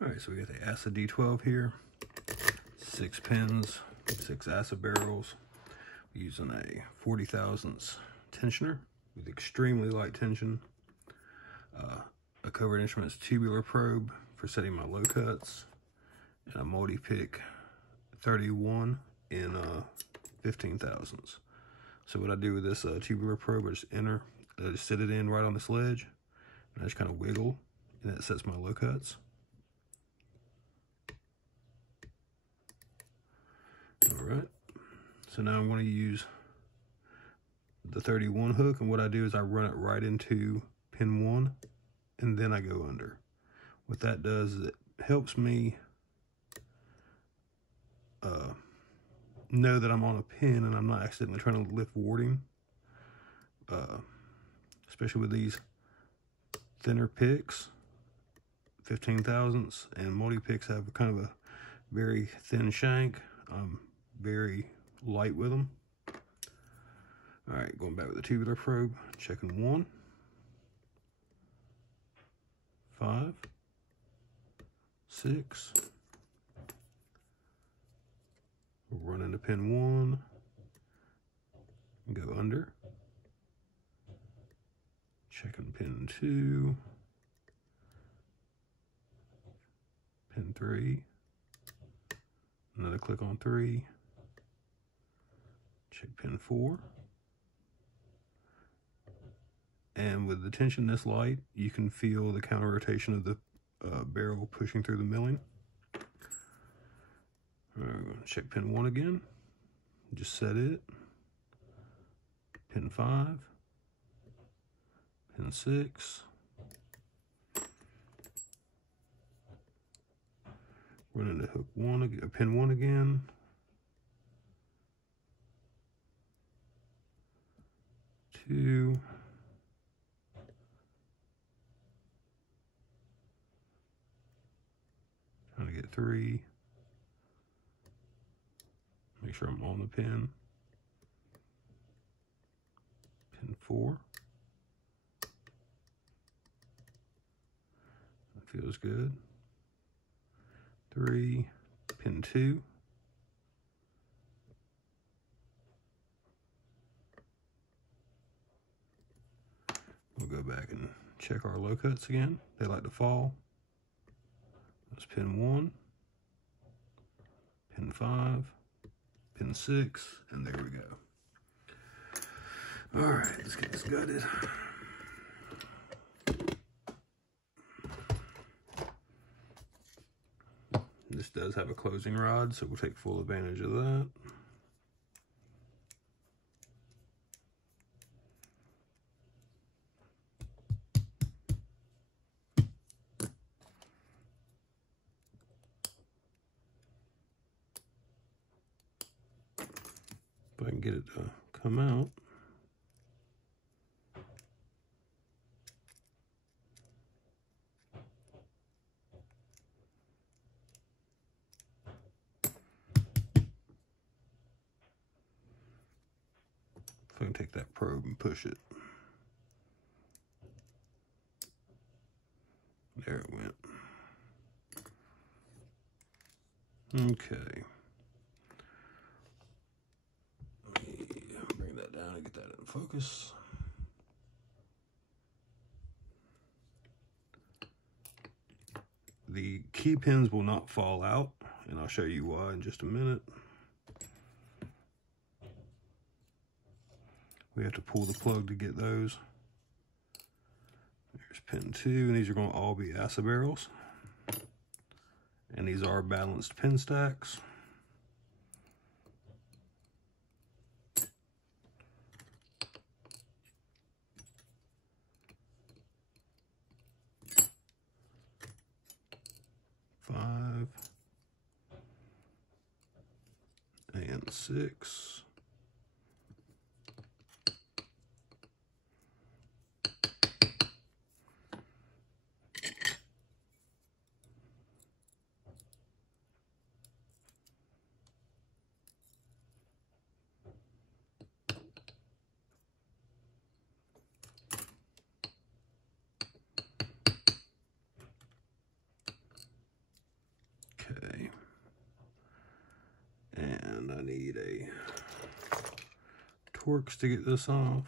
All right, so we got the ASSA D12 here, 6 pins, 6 ASSA barrels. We're using a 40 thousandths tensioner with extremely light tension. A covered instruments tubular probe for setting my low cuts, and a multi-pick 31 in 15 thousandths. So what I do with this tubular probe, I just sit it in right on this ledge, and I just kind of wiggle, and that sets my low cuts. All right, so now I'm going to use the 31 hook, and what I do is I run it right into pin 1, and then I go under. What that does is it helps me know that I'm on a pin and I'm not accidentally trying to lift warding, especially with these thinner picks. 15 thousandths and multi-picks have kind of a very thin shank. I'm very light with them. All right, going back with the tubular probe, checking 1, 5, 6. We'll run into pin 1 and go under. Checking pin 2, pin 3, another click on 3, check pin 4. And with the tension this light, you can feel the counter rotation of the barrel pushing through the milling. All right, we're going to check pin 1 again. Just set it. Pin 5. Pin 6. Run into hook 1, pin 1 again. Two. Trying to get 3. Make sure I'm on the pin. Pin 4. That feels good. 3. Pin 2. We'll go back and check our low cuts again. They like to fall. That's pin 1, pin 5, pin 6, and there we go. All right, let's get this gutted. This does have a closing rod, so we'll take full advantage of that. If I can get it to come out. If I can take that probe and push it. There it went. Okay. Bring that down and get that in focus. The key pins will not fall out, and I'll show you why in just a minute. We have to pull the plug to get those. There's pin 2, and these are going to all be ASSA barrels. And these are balanced pin stacks. Five and 6. forks to get this off.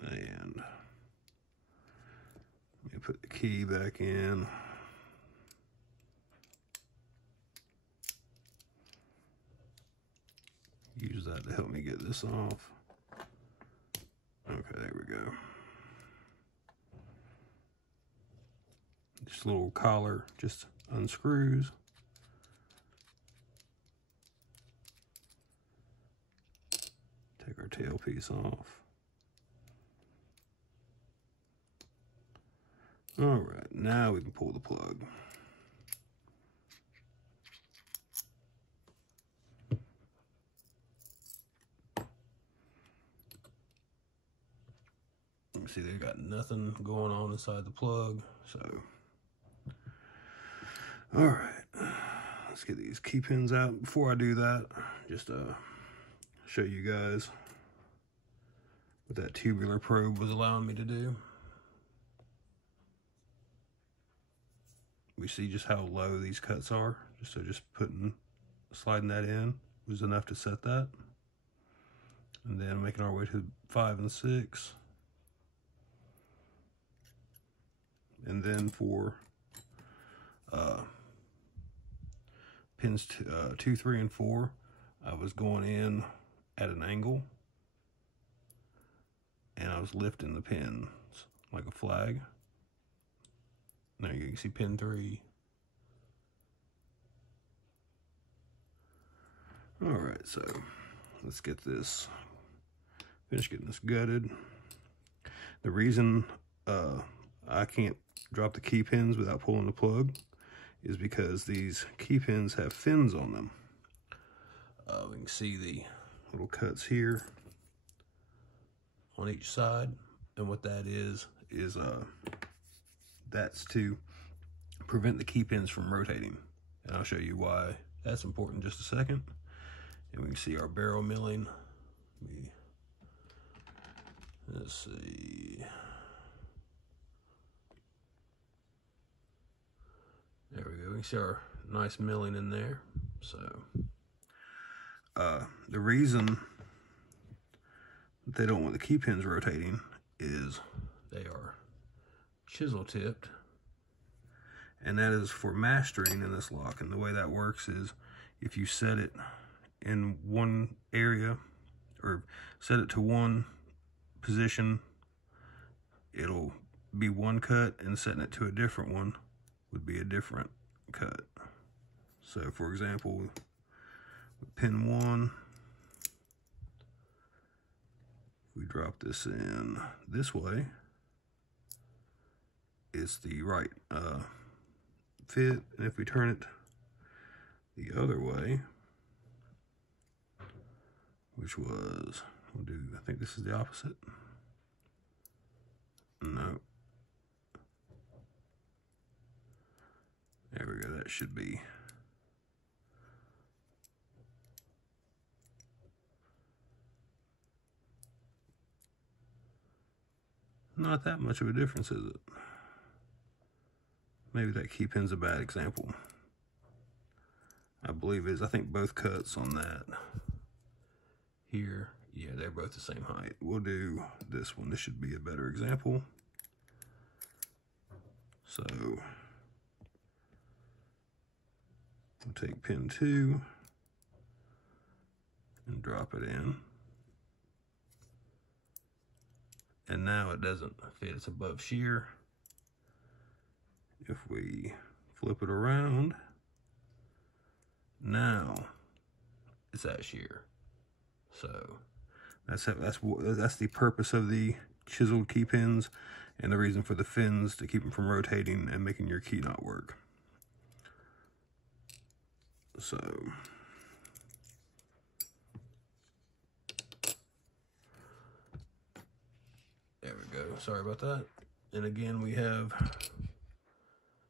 And let me put the key back in. Use that to help me get this off. Okay, there we go. This little collar just unscrews. Take our tailpiece off. All right, now we can pull the plug. See, they got nothing going on inside the plug, so. All right, let's get these key pins out. Before I do that, just show you guys what that tubular probe was allowing me to do. We see just how low these cuts are, so just sliding that in was enough to set that. And then making our way to 5 and 6. And then for pins 2, 3, and 4, I was going in at an angle, and I was lifting the pins like a flag. Now you can see pin 3. All right, so let's get this, finish getting this gutted. The reason I can't drop the key pins without pulling the plug is because these key pins have fins on them. We can see the little cuts here on each side, and what that is that's to prevent the key pins from rotating, and I'll show you why that's important in just a second. And we can see our barrel milling. Let's see. There we go. We can see our nice milling in there. So, the reason they don't want the key pins rotating is they are chisel tipped, and that is for mastering in this lock. And the way that works is if you set it in one area or set it to one position, it'll be one cut, and setting it to a different one would be a different cut. So for example, with pin 1, if we drop this in this way, it's the right fit, and if we turn it the other way, which was, I think this is the opposite. No. There we go, that should be. Not that much of a difference, is it? Maybe that key pin's a bad example. I believe it is. I think both cuts on that here, yeah, they're both the same height. We'll do this one. This should be a better example. So we'll take pin 2 and drop it in. And now it doesn't fit, it's above shear. If we flip it around, now it's at shear. So that's the purpose of the chiseled key pins, and the reason for the fins, to keep them from rotating and making your key not work. So there we go. Sorry about that. And again, we have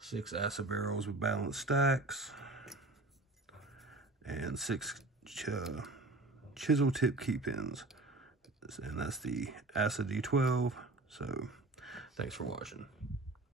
6 ASSA barrels with balanced stacks and 6 chisel tip key pins, and that's the ASSA D12. So Thanks for watching.